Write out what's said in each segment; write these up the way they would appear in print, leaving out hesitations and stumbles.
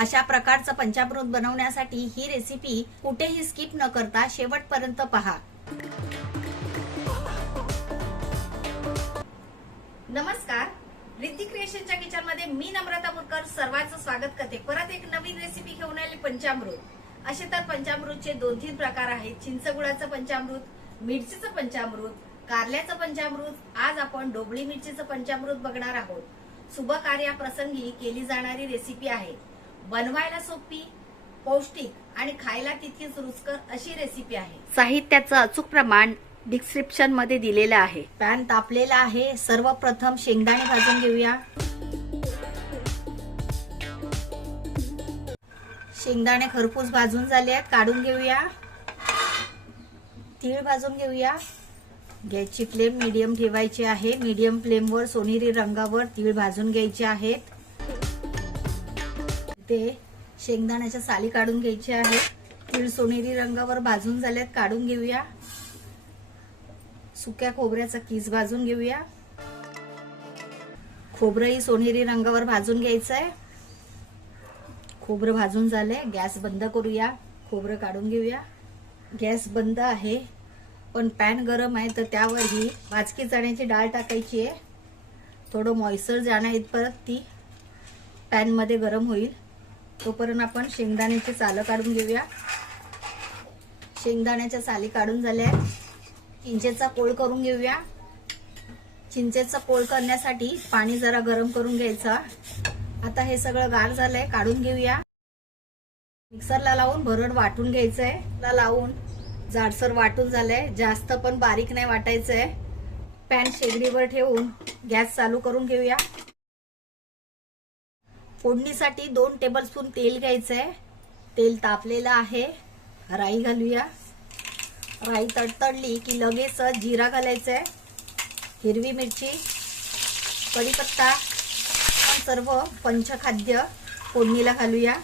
अशा प्रकारचं पंचामृत बनवण्यासाठी ही रेसिपी कुठेही स्किप न करता शेवटपर्यंत पहा। नमस्कार, रिद्धी क्रिएशनच्या किचन मध्ये मी नम्रता मुरकर सर्वांचं स्वागत करते। परत एक नवीन रेसिपी घेऊन आली पंचामृत। असे तर पंचामृतचे 2-3 प्रकार आहेत। चिंचगुळाचं पंचामृत, मिरचीचं पंचामृत, कारल्याचं पंचामृत। आज आपण ढोबळी मिरचीचं पंचामृत बघणार आहोत। शुभ कार्याप्रसंगी केली जाणारी रेसिपी आहे। बनवायला सोपी, पौष्टिक आणि खायला तितकीच रुचकर अशी रेसिपी आहे। साहित्याचं अचूक प्रमाण डिस्क्रिप्शन मध्ये दिलेलं आहे। पॅन तापलेला आहे। सर्वप्रथम शेंगदाणे भाजून घेऊया। शेंगदाणे खरपूस भाजून झाले आहेत, काढून घेऊया। तीळ भाजून घेऊया। गॅसची फ्लेम मीडियम ठेवायची आहे। मीडियम फ्लेमवर सोनेरी रंगावर तीळ भाजून घ्यायचे आहेत। ते शेंगदाण्याच्या साली काढून घ्यायचे आहेत। तीळ सोनेरी रंगावर भाजून झालेत, काढून घेऊया। सुक्या खोबऱ्याचा किस भाजून घेऊया। खोबरंही सोनेरी रंगावर भाजून घ्यायचं आहे। खोबरं भाजून झाले, गॅस बंद करूया। खोबरं काढून घेऊया। गॅस बंद आहे, पण पॅन गरम आहे, तर त्यावर ही भाजकी चण्याची डाळ टाकायची आहे। थोडं मॉइश्चर जाण्या इथपर्यंत ती पॅन मध्ये गरम होईल। तोपर्यंत आपण शेंगदाण्याची सालं काढून घेऊया। शेंगदाण्याच्या साली काढून झाल्या। चिंचेचा कोळ करून घेऊया। चिंचेचा कोळ करण्यासाठी पाणी जरा गरम करून घ्यायचा। आता हे सगळं गार झालंय, काढून घेऊया। मिक्सरला लावून भरड वाटून घ्यायचंय। ला लावून जाडसर वाटून झालंय, जास्त पण बारीक नाही वाटायचंय। पॅन शेगडीवर ठेवून गॅस चालू करून घेऊया। फोडणीसाठी 2 टेबलस्पून तेल घ्यायचंय। तेल तापलेलं आहे, राई घालूया। राई तडतडली की लगेच जिरा घालायचा आहे। हिरवी मिरची, कढीपत्ता, सर्व पंचखाद्य फोडणीला घालूया।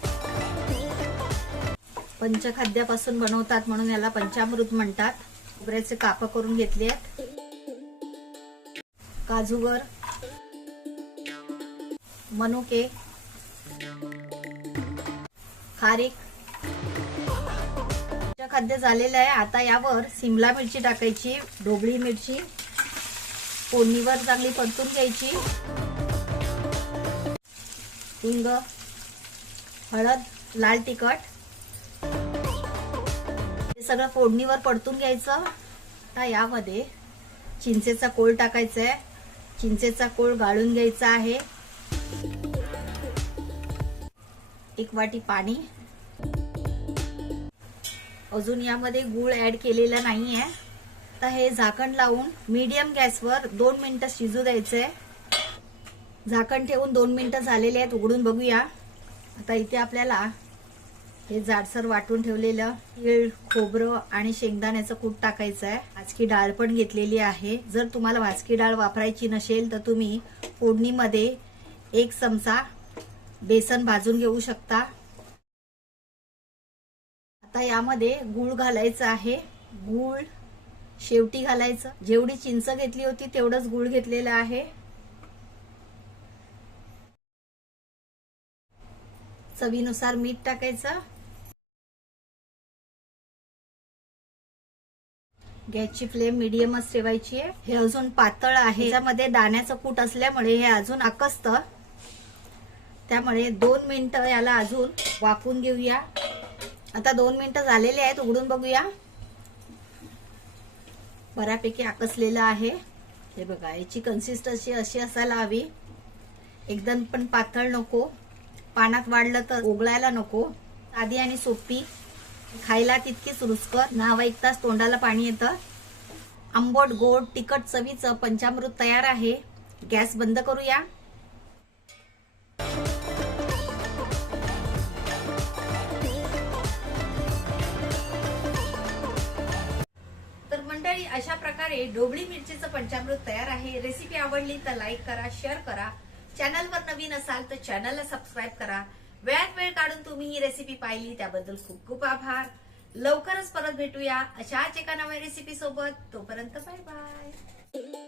पंचखाद्यापासून बनवतात म्हणून याला पंचामृत म्हणतात। खोबऱ्याचे काप करून घेतले आहेत। काजूगर, मनुके, खारीक, खाद्य झालेलं आहे। आता यावर सिमला मिरची टाकायची, ढोबळी मिरची फोडणीवर चांगली परतून घ्यायची। हिंग, हळद, लाल तिखट हे सगळं फोडणीवर परतून घ्यायचं। आता यामध्ये चिंचेचा कोळ टाकायचा आहे। चिंचेचा कोळ गाळून घ्यायचा आहे। 1 वाटी पाणी। अजून यामध्ये गूळ ऍड केलेला नाहीये। आता हे झाकण लावून मीडियम गॅसवर 2 मिनिटं शिजू द्यायचंय। झाकण ठेवून 2 मिनिटं झालेले आहेत, उघडून बघूया। आता इथे आपल्याला हे जाडसर वाटून ठेवलेलं तीळ, खोबरं आणि शेंगदाण्याचं कूट टाकायचं आहे। भाजकी डाळ पण घेतलेली आहे। जर तुम्हाला भाजकी डाळ वापरायची नसेल तर तुम्ही फोडणीमध्ये 1 चमचा बेसन भाजून घेऊ शकता। आता यामध्ये गूळ घालायचं आहे। गूळ शेवटी घालायचं। जेवढी चिंच घेतली होती तेवढंच गूळ घेतलेलं आहे। चवीनुसार मीठ टाकायचं। गॅसची फ्लेम मीडियमच ठेवायची आहे। हे अजून पातळ आहे, यामध्ये दाण्याचं कूट असल्यामुळे हे अजून आकसतं। त्यामुळे 2 मिनिटं याला अजून वाफवून घेऊया। आता 2 मिनिटं झालेले आहेत, उघडून बघूया। बऱ्यापैकी आकसलेलं आहे। हे बघा, याची कन्सिस्टन्सी अशी असायला हवी। एकदम पण पातळ नको, पाण्यात वाढलं तर ओघळायला नको। साधी आणि सोपी, खायला तितकीच रुचकर, नाव ऐकताच तोंडाला पाणी येतं। आंबट, गोड, तिखट चवीचं पंचामृत तयार आहे। गॅस बंद करूया। अशा प्रकारे ढोबळी मिरचीचं पंचामृत तयार आहे। रेसिपी आवडली तर लाईक करा, शेअर करा। चॅनलवर नवीन असाल तर चॅनलला सबस्क्राईब करा। वेळात वेळ काढून तुम्ही ही रेसिपी पाहिली त्याबद्दल खूप खूप आभार। लवकरच परत भेटूया अशाच एका नव्या रेसिपी सोबत। तोपर्यंत बाय बाय।